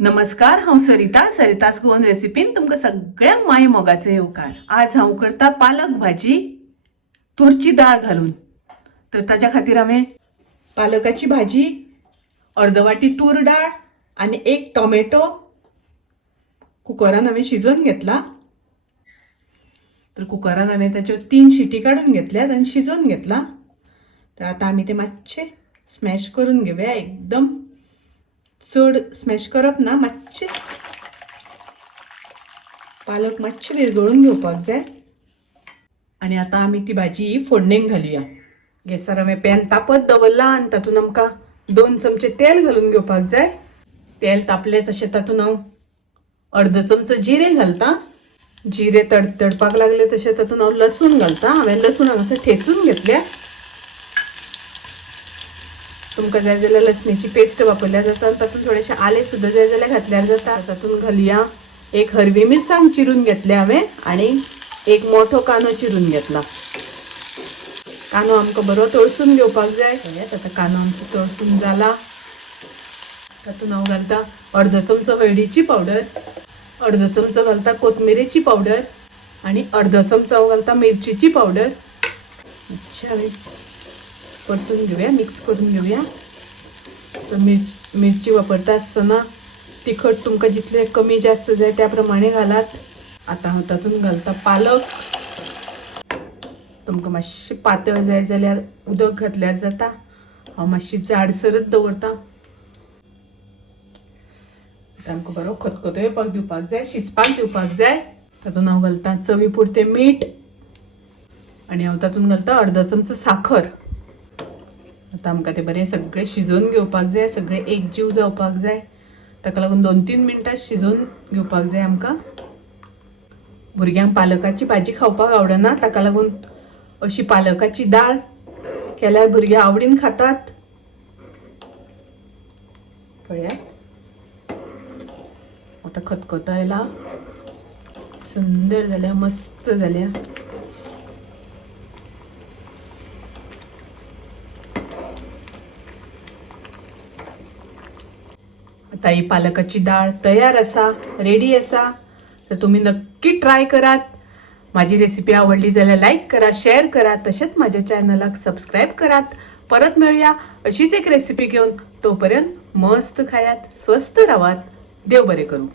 नमस्कार, हांव सरितास गोवन रेसिपीन तुमकां सगळ्यांक माये मोगाचे येवकार। आज हांव करता पालक भाजी तुरची डाळ घालून। तर ताच्या खातीर हांवें पालकाची भाजी, अर्द वाटी तूर डाळ आनी एक टोमॅटो कुकरान हांवें शिजोवन घेतला। तर कुकरान हांवें ताच्यो 3 शिटी काडून घेतल्यात आनी शिजोवन घेतला। तर आतां आमी ते मातशे स्मॅश करून घेवया। एकदम चड स्मॅश करप ना, मातशे पालक मातशे विरगळून घेवपाक जाय। आनी आतां आमी ती भाजी फोडणेक घालुया। गॅसार हांवें पॅन तापत दवरला आनी तातूंत आमकां 2 चमचे तेल घालून घेवपाक जाय। तेल तापलें तशें तातूंत हांव अर्द चमचो जिरें घालता। जिरें तडतडपाक लागले तशें तातूंत हांव लसूण घालता। हांवें लसूण हांगासर ठेचून घेतल्या। तुमकां जाय जाल्यार लसणीची पेस्ट वापरल्यार जाता। तातूंत थोडेशें आलें सुद्दां जाय जाल्यार घातल्यार जाता। तातूंत घालुया एक हरवी मिरसांग चिरून घेतले हांवें आनी एक मोठो कांदो चिरून घेतला। कांदो आमकां बरो तळसून घेवपाक जाय। आतां कांदो आमचो तळसून जाला। तातूंत हांव घालता अर्द चमचो हळदीची पावडर, अर्द चमचो घालता कोथमिरेची पावडर आनी अर्द चमचो हांव घालता मिरचीची पावडर। अच्छा, परतून घेवया, मिक्स करून घेवया। तर मिरची वापरता आसतना तिखट तुमकां जितले कमी जास्त जाय त्या प्रमाणे घालात। आतां हांव तातूंत घालता पालक। तुमकां मातशें पातळ जाय जाल्यार उदक घातल्यार जाता। हांव मातशी जाडसरच दवरता। आमकां बरो खतखतो येवपाक दिवपाक जाय, शिजपाक दिवपाक जाय। तातूंत हांव घालता चवी पुरतें मीठ आनी हांव तातूंत घालता अर्द चमचो साखर। आतां आमकां ते बरें सगळें शिजोवन घेवपाक जाय, सगळें एकजीव जावपाक जाय। ताका लागून 2-3 मिनटां शिजोवन घेवपाक जाय आमकां। भुरग्यांक पालकाची भाजी खावपाक आवडना, ताका लागून अशी पालकाची डाळ केल्यार भुरगे आवडीन खातात। पळयात, आतां खतखतो आयला, सुंदर जाल्या, मस्त जाल्या। आता ही पालकाची डाळ तयार आसा, रेडी आसा। तर तुम्ही नक्की ट्राय करात। माझी रेसिपी आवडली जाल्यार लाईक करा, शेअर करा, तसेच माझ्या चॅनलाक सबस्क्राईब करात। परत मिळूया अशीच एक रेसिपी घेऊन। तोपर्यंत मस्त खायात, स्वस्त राहात, देव बरे करू।